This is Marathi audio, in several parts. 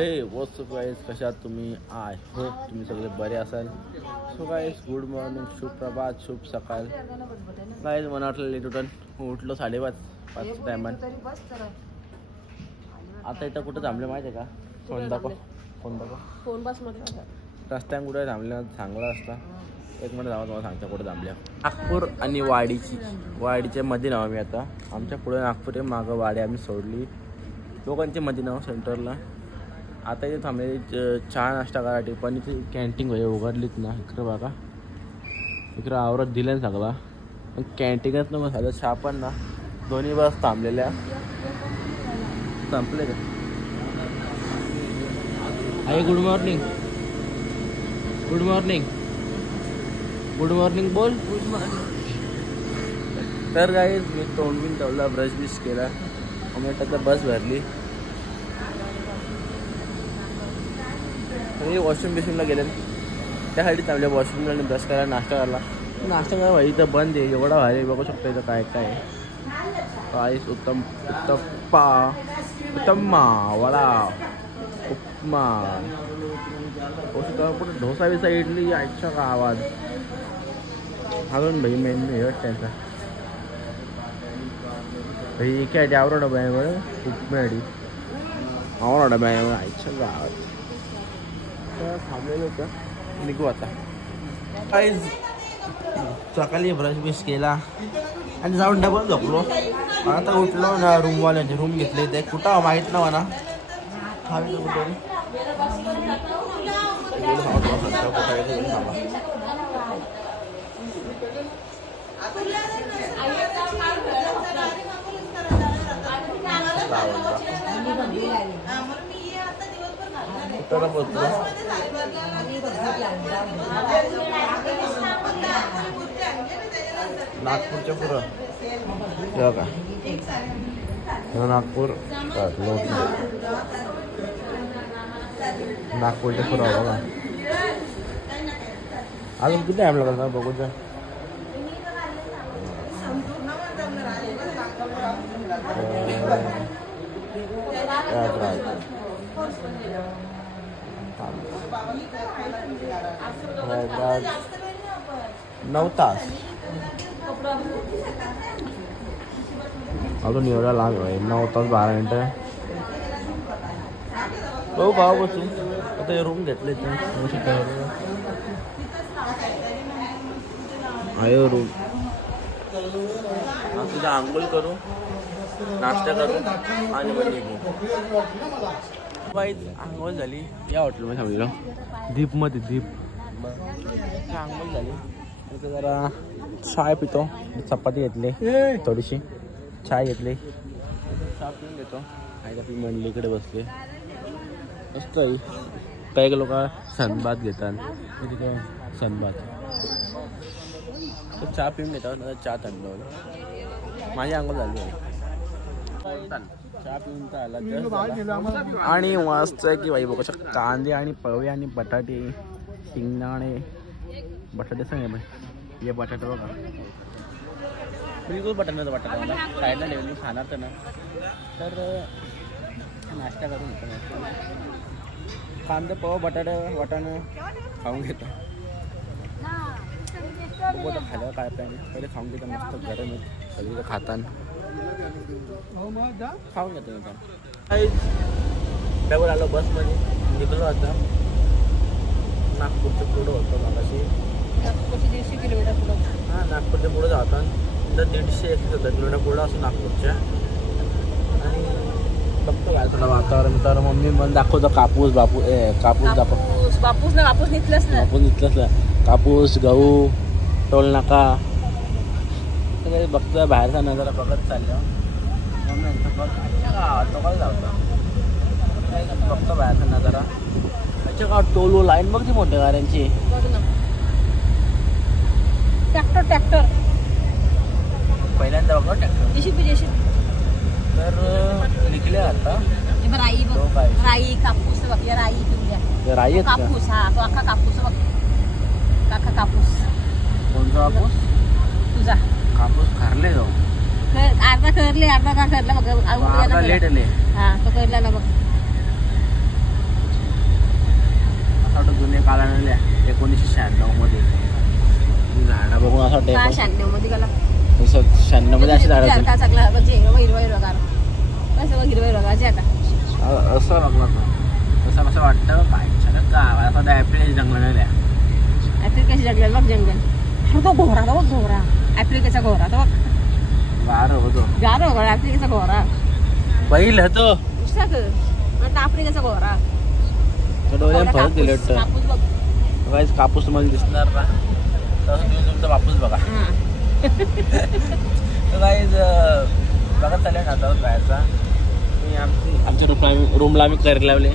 हे वॉट्सअप गाईज, कशा आहात तुम्ही? आय होप तुम्ही सगळे बरे असाल. सो गाईज, गुड मॉर्निंग, शुभ प्रभात, शुभ सकाळ. गाईज मला वाटलं लेट उठून उठलो 5:30 टायमान. आता इथं कुठं थांबले माहिती आहे का? फोन दाखव. फोन बस मध्ये रस्त्यानं कुठे थांबले चांगला असता. एक मिनिट जाऊ, तुम्हाला सांगता कुठे थांबल्या. नागपूर आणि वाडीच्या मध्ये नाव मी आता. आमच्या पुढे नागपूर आहे, मागं वाडी आम्ही सोडली. लोकांच्या मध्ये नाव सेंटरला. आता इथे थांबले चहा नाश्ता करायसाठी, पण इथे कॅन्टीन वगैरे उघडलीत ना. इकडं बघा, इकडं आवरात दिलं ना सगळा. पण कॅन्टीनच ना झालं, चहा पण ना. दोन्ही बस थांबलेल्या संपले का? आई good morning. Good morning. Good morning बोल. Good morning. तर गाईज मी तोंड बिन ठेवला, ब्रश बिश केला, टक्का बस भरली. वॉशरूम बिशरूमला गेले, त्यासाठी थांबले वॉशरूमला आणि ब्रश करायला, नाश्ता करायला. नाश्ता करा भाई, इथं बंद आहे. एवढा भारी बघू शकतो इथं काय काय राईस, उत्तम्मा, वडा, उपमा, कुठं डोसा बिसा, इडली, अच्छा का आवाज. अजून भाई मेन्यू हेच त्यांचा भाई. काय आवडा डबा आहे बरं, उपम्याडी आवडा डबा आहे बरं. अच्छा गावात थांबलेलं होतं, निघू आता. काहीच सकाळी ब्रश बिश केला आणि जाऊन डबल झोपलो. आता उठलो ना, रूमवाल्यांचे रूम घेतले. ते कुठं माहीत ना म्हणा, खावी कुठे नागपूरच्या पुरं का नागपूरच्या पुरं बघा. अजून किती टाइम लागला बघू द्या. नऊ तास अजून एवढा लांब आहे. 9 तास 12 मिनटं. बघू भाऊ बसू. आता हे रूम घेतले आयो रूम. तुझं आंघोळ करू, नाश्ता करू आणि मग निघू. बाई आंघोळ झाली, या हॉटेलमध्ये थांबलेलो दीपमध्ये. दीप आंघोळ झाली. इथे जरा चाय पितो, चपाती घेतली, थोडीशी चाय घेतली, चहा पिऊन घेतो. आईला पी म्हणली, इकडे बसले मस्त. काही लोक सनबात घेतात, तिथे सनबात. तर चहा पिऊन घेतात, चहा थंड होईल. माझी आंघोळ झाली आहे, चहा पिऊन तर आला. आणि मस्त आहे की बाई बघू शकता. कांदे आणि पवे आणि बटाटे, शेंगदाणे, बटाटे सांगे बाई. हे बटाटा बघा, बिलकुल बटाटा मला साईडला ठेवली, खाणार तर ना. तर नाश्ता करून घेतो. कांदा, पव, बटाटा, वाटाणं खाऊन घेतो. बघू खाल्यावर काय पहिले खाऊन घेतो. मस्त गरम आहे सगळीकडे खाताना. खाऊन घेतो मी. डबल आलो बसमध्ये, निघलो आता. नागपूरचं पुढं होतं मगाशी. 150 किलोमीटर पुढं. हां, नागपूरच्या पुढं जातात. तर 150-170 किलोमीटर पुढं असं नागपूरच्या. आणि बघतो काय थोडं वातावरण. तर मम्मी पण दाखवतो कापूस कापूस निघलंच ना. कापूस, गहू, टोल नाका सगळे बघतोय. बाहेरचा नजारा बघत चाललो. मम्मी टोकाला जातो, बघतो बाहेरचा नजारा. त्याच्या का टोल लाईन बघ ती मोठ्या गाड्यांची. ट्रॅक्टर पहिल्यांदा बघा ट्रॅक्टर. तर निघले आता. राई कापूस बघ, राई कापूस. हा, तो अख्खा कापूस बघ, अख्खा कापूस. कोणता कापूस? तुझा कापूस खरले जाऊ. अर्धा करले, अर्धा का करला बघ. लेट आले. हा, तो करला बघ. असं जुने काळाने 1996 मध्ये झाडं बघून असं वाटतं 96 मध्ये गेला 96 मध्ये अशी झाडं का सगळा म्हणजे हिरवा कसं हिरवा जे आता असं लागलं तसं कसं वाटतं काय सगळं गावाला असं ॲप्रिल जंगल द्या आफ्रिकेच्या जंगल बघ जंगल तो घोरा तो बघ घोरा आफ्रिकेचा घोरा तो बघ गार होतो गार हो आफ्रिकेचा घोरा बैल होतो आफ्रिकेचा घोरा डोळ्यात फरक दिले वाटतं कापूस मला दिसणार ना तसं तुम्ही तुमचा कापूस बघा गाईज बघा चालेल ना आता बाहेरचा मी आमच्या रूमला आम्ही कर लावले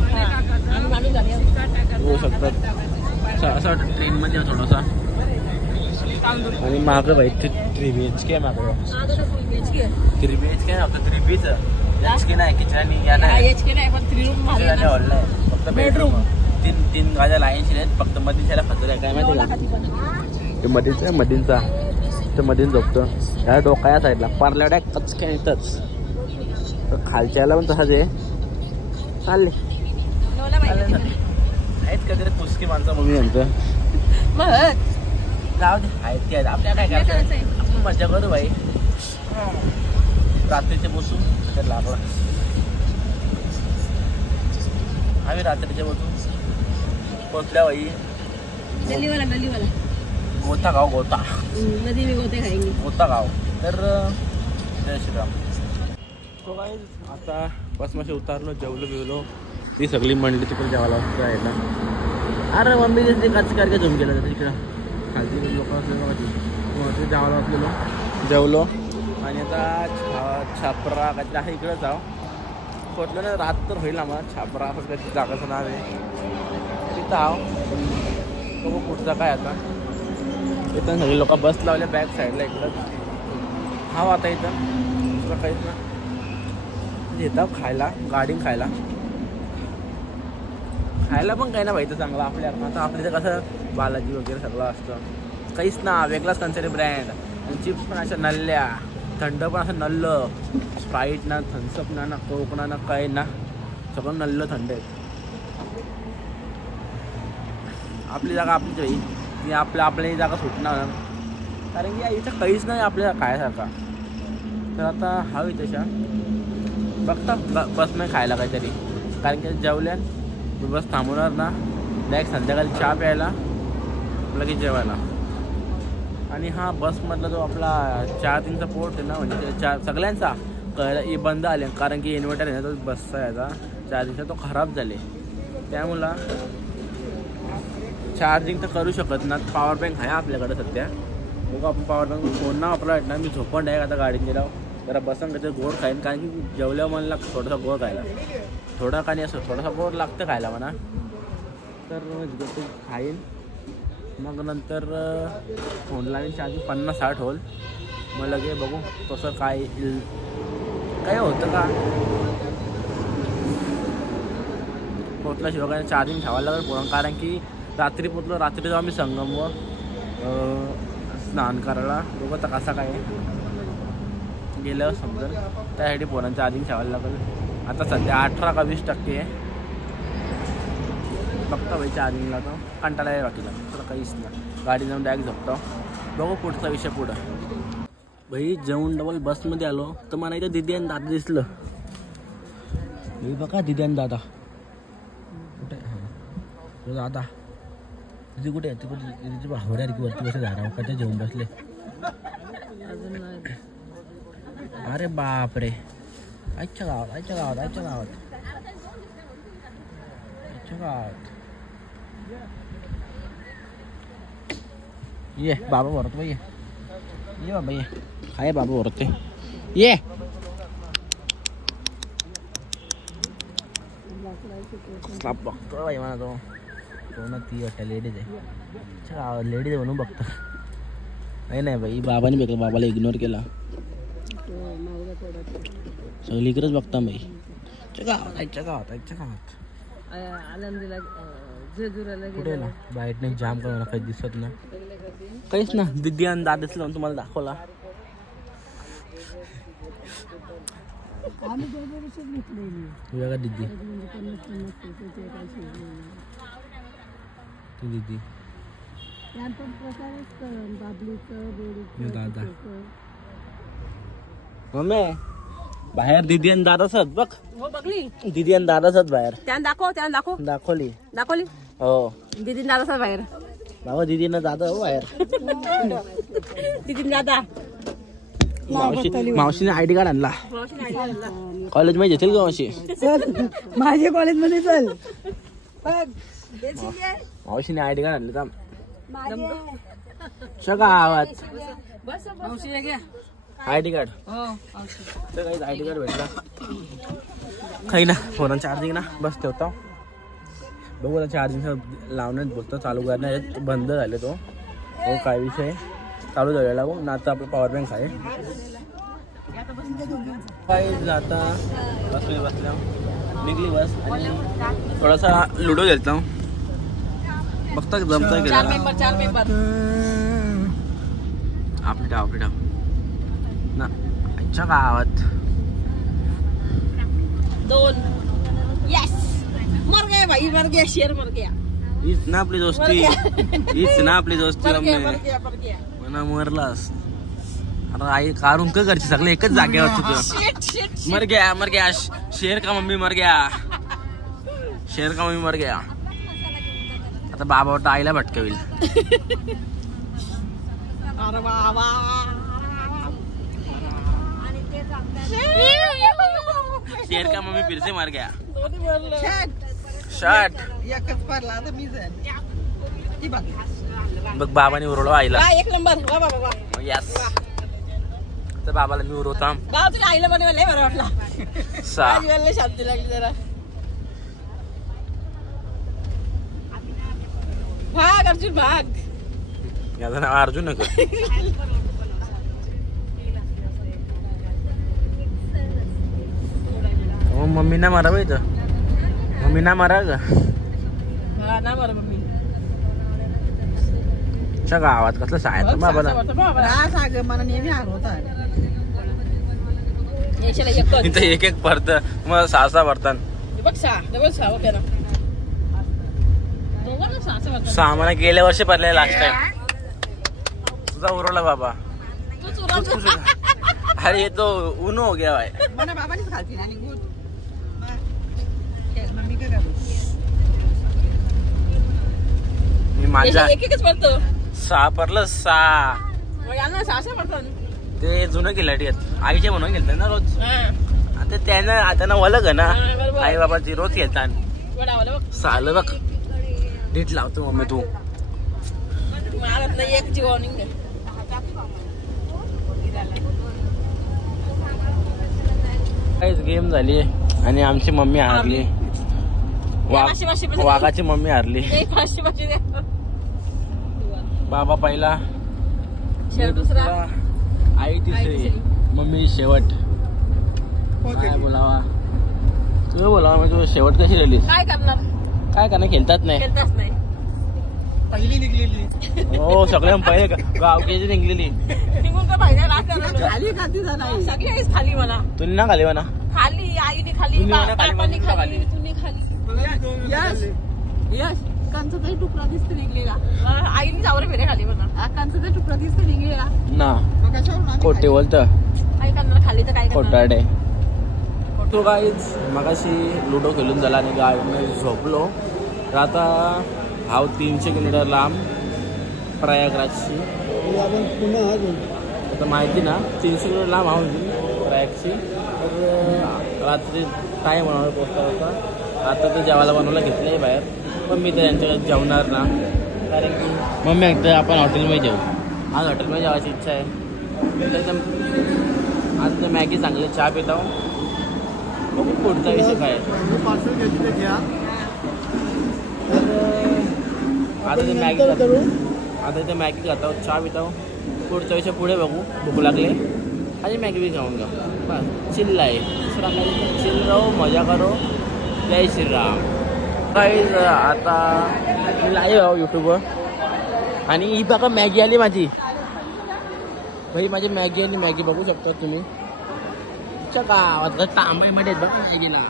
होऊ शकतात असं वाटतं ट्रेनमध्ये थोडासा आणि मागं भाई 3BHK मागं 3BHK ना फक्त 3BHK नाही किचन या नाही हॉल नाही फक्त बेडरूम तीन गाड्या लाईनशी आहेत फक्त मधीच्याला खतर आहे काय माहिती ते मधींचा तर मधीन झोपतो या डोका या साईडला पारल्याड्या कचक्या येतच खालच्याला पण तसाच आहे चालले आहेत कधी पुसकी माणसं मम्मी म्हणतं जाऊ दे आहेत ते आहेत आपल्या काय करायचं आपण मजा करू भाई रात्रीचे बसून तर लागला आम्ही रात्रीचे बसून पोचल्या भाई गोता गाव गोता गाव तर जय श्रीराम तो काय आता बसमाशी उतारलो जेवलो बिवलो ती सगळी मंडळी तिकडे जेवायला राहिला अरे मम्मी ते काच करके झोम गेलं तिकडं खालती लोक असलेलो जेवायला असलेलो जेवलो आणि आता छापरा काहीतरी आहे इकडंच जाऊ पोचलो ना रात तर होईल आम्हाला छापरा असं काहीतरी जागाचं नाव आहे तिथं आहो तो पुढचा काय आता इथं सगळी लोक बस लावल्या बॅक साईडला इकडं हा आता इथं दुसरं काहीच ना येतं खायला गाडी खायला पण काही ना भाई तर चांगलं आपल्या आता आपल्या इथं कसं बालाजी वगैरे सगळं असतं काहीच ना वेगळाच कन्सेप्ट ब्रँड आणि चिप्स पण अशा नल्ल्या थंड पण असं नल्लं स्प्राईट ना थम्सअप ना कोक ना काही ना सगळं नल्लं थंड आहेत आपली जागा आपलीच भाई ती आपल्या ही जागा सुटणार कारण की इथं काहीच नाही आपल्या खायसारखा तर आता हवी तशा बघता बसमध्ये खायला काहीतरी कारण की जेवल्या बस थांबवणार ना डायरेक्ट संध्याकाळी चहा प्यायला लगेच जेवायला आणि हा बसमधला जो आपला 4-3चा पोर्ट आहे ना म्हणजे सगळ्यांचा बंद आले कारण की इन्व्हर्टर आहे ना तो बसचा याचा 4-3चा तो खराब झाले त्यामुळं चार्जिंग तर करू शकत ना पॉवर बँक आहे आपल्याकडे सध्या बघू आपण पॉवर बँक फोन ना वापरला ना मी झोपण आहे आता गाडीत गेला जरा बसन काहीतरी गोड खाईन कारण की जेवल्यावर मला लागतं थोडासा गोड खायला थोडा का नाही असं थोडासा गोड लागतं खायला म्हणा तर ते खाईन मग नंतर फोन लाईन चार्जिंग 50-60 होल मग लगे बघू तसं काय होतं का पोचला शिवाय चार्जिंग ठेवायला लागेल फोन कारण की रात्री पोचलो रात्री जेव्हा आम्ही संगमवर स्नान करायला बघू तर कसा काय गेल्यावर समजेल त्यासाठी फोनाचं चार्जिंग ठेवायला लागेल आता सध्या 18 का 20% आहे बघतो भाई चार्जिंगला तो कंटाळा आहे बाकीला तर काहीच नाही गाडी जाऊन डायरेक्ट झोपतो बघू पुढचा विषय पुढं भाई जेवून डबल बसमध्ये आलो तर मला इथं दिदी आणि दादा दिसलं भाई बघा दिदी आणि दादा कुठे दादा दिदी कुठे आहे तिची भावड्या की वरती बसले झाडा का ते जेवून बसले अरे बाप रे आजच्या गावात ये बाबा भरतो ये बाबा ये हाय बाबा भरते ये बघतो बाई मला तो ना ती वाटतं लेडीज आहे अच्छा लेडीज आहे म्हणून बघतो नाही बाई बाबाने बघलं बाबाला इग्नोर केला सगळी इकडेच बघता बाई आजच्या गावात आनंदीला कुठे ना बाईटने जाम करून काही दिसत ना काहीच ना दिदी आणि दादाच लावून तुम्हाला दाखवला बघा दिदी दीदी दादा मम्मी बाहेर दीदी आणि दादा सत बघ. हो बघली दीदी आणि दादा सत बाहेर. त्यानं दाखव दाखवली हो. दीदी दादा सर बाहेर. बाबा दीदी ना दादा हो बाहेर. दीदी दादा मावशीने आयडी कार्ड आणला. कॉलेज मध्ये येतील का मावशी? माझ्या कॉलेज मध्ये चल. मावशीने आयडी कार्ड आणले थांब. सगळा आवाज आयडी कार्ड. आयडी कार्ड भेटला काही ना. फोन चार्जिंग ना बस ठेवता. बघू ना चार्जिंग लावण्यात बोलतो चालू करण्यात बंद झाले तो. हो काय विषय चालू झालेला बघ ना. आता आपलं पॉवर बँक आहे काय आता बसल्या निघली बस. थोडासा लुडो खेळता बघता जमतोय का. 4 मेंबर आपली डाव ना अच्छा गावात 2 यस मर गए भाई मर गया शेर मर गया. हीच ना आपली दोस्ती. हीच ना आपली दोस्ती. मर गया म्हणा मरलास आता आई काढून का करते सगळे एकच जागेवर तुझं. मर गया शेर का मम्मी मर गया. आता बाबा वाटतं आईला भटकविल. अरे बाबा शेर का मम्मी फिर से मर गया. शर्ट बघ बाबाने उरवलं आईला. 1 नंबर वा बाबा. यस तर बाबाला मी उरवता. बाबा तुला आईला बनवायला बरं वाटला. शांती लागली जरा. भाग अर्जुन भाग. याचं नाव अर्जुन आहे का? हो मम्मी ना मारा इथं. मम्मी ना मारा ग. ना बरं मम्मी गावात कसलं शाळेत बाबाला मला नेहमी हरवतात. इथं एक भरत मग 6 भरतात. बघ 6 डबल 6 ओके ना. 6 मला गेल्या वर्षी भरले लास्ट टाइम. तुझा उरवला बाबा. अरे ये तो उनो हो गया भाई. मला बाबानीच खालती आणि गुड. मी माझा एकच भरतो. 6 भरलं 6. ते जुनं खिलाडी आहेत आईचे म्हणून खेळतात ना रोज. आता त्यांना वलग ना आई बाबाची रोज खेळतात. साल बघ नीट लावतो मम्मी तू. एक जीव काहीच गेम झाली आणि आमची मम्मी हारली. वाघाची मम्मी हारली. बाबा पहिला दुसरा आई तिसरी मम्मी शेवट. काय बोलावा तू बोलावा म्हणजे तू शेवट कशी राहिली. काय करणार खेळतात नाही. पहिली निघलेली हो सगळ्या पहिले गावकीची निघलेली. निघून तर पाहिजे खाली खाती सगळी खाली म्हणा. तुम्ही ना खाली म्हणा. खाली आईने खाली बापाने खाली तुम्ही खाली. यश कांचा काही तुकडा दिसतो निघलेला. आईने जावर फेरे खाली म्हणा. कांचा काही तुकडा दिसतो निघलेला ना. खोटे बोलत काय करणार खाली तर काय खोटाडे. तो गाईच मगाशी लुडो खेळून झाला आणि गाडीने झोपलो. तर आता हा 300 किलोमीटर लांब प्रयागराजची. आता माहिती ना 300 किलोमीटर लांब हा प्रयागची. तर रात्री टाईम बनवायला पोचला होता. आता ते जेवायला बनवायला घेतलं आहे बाहेर. पण मी तर यांच्याकडे जेवणार ना कारण की मम्मी एकदा आपण हॉटेलमध्ये जेवू. आज हॉटेलमध्ये जेवायची इच्छा आहे. एकदम आज तर मॅगी चांगली चहा पिता बघू पुढचा विषय काय. आता ते मॅगी खाता चहा पिता. पुढचा विषय पुढे बघू. भूक लागले आणि मॅगी बी खाऊन घ्या बस. चिल्ला आहे दुसरा काही. चिल राहू मजा करो. जय श्रीराम. काही आता मी लाईव्ह आहो यूट्यूबवर. आणि ही बघा मॅगी आली माझी. भाई माझी मॅगी आणि मॅगी बघू शकता तुम्ही. गावात तांबईमध्ये बघ मॅगीला.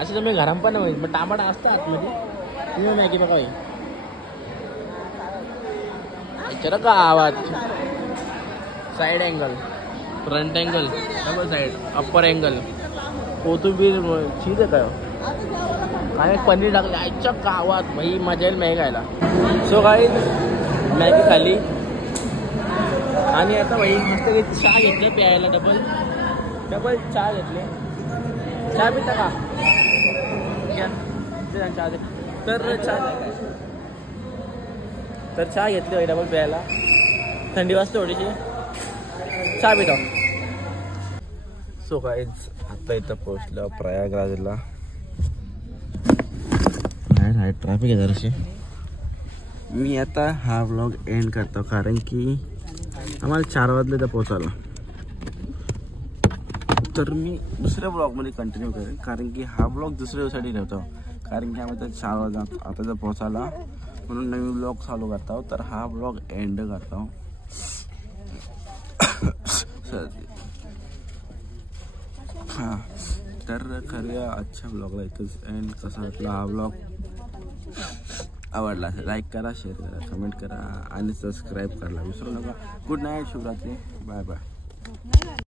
असं तर मी घरात पण नाही मग टमाटा असतं आतमध्ये. तुम्ही मॅगी बघा चला का आवाज side angle front angle double side upper angle कोथिंबीर चीज आहे काय आणि पनीर टाकले आजच्या गावात भाई मजा येईल मॅगी खायला. सो काही मॅगी खाली आणि आता भाई मस्त चहा घेतलं प्यायला डबल चहा घेतले. चहा पिता का चहा दे तर चहा घेतली भाई डबल प्यायला. थंडी वाजते थोडीशी चहा पितो. सो काहीच आता इथं पोहोचलं प्रयागराजला. ट्रॅफिक आहे जराशी. मी आता हा व्लॉग एंड करतो कारण की आम्हाला 4 वाजले तर पोहोचायला. तर मी दुसऱ्या ब्लॉगमध्ये कंटिन्यू करेन कारण की हा ब्लॉग दुसऱ्या दिवसासाठी ठेवतो कारण की आम्ही तर 4 वाजता आता जर पोहोचायला म्हणून नवीन ब्लॉग चालू करतो. तर हा ब्लॉग एंड करतो. हां तर करूया आजच्या ब्लॉगला इथंच एंड. कसा वाटला हा ब्लॉग आवडला असेल लाईक करा शेअर करा कमेंट करा आणि सबस्क्राईब करायला विसरू नका. गुड नाईट शुभरात्री बाय बाय.